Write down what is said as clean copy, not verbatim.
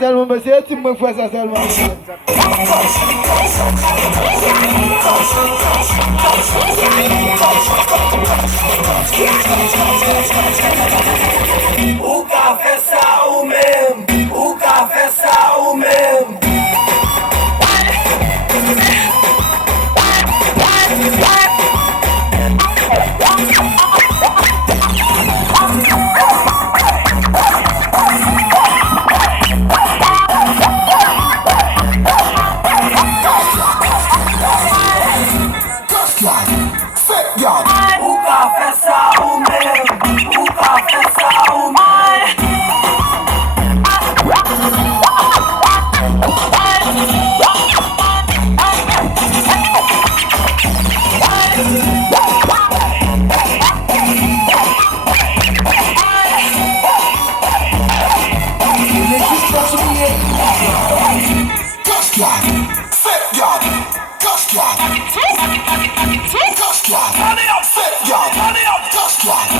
seulement, mais c'est tu me fais ça seulement. O café sal mesmo, o café sal mesmo. O café sal mesmo, o café sal mesmo. Money up, set, money up, just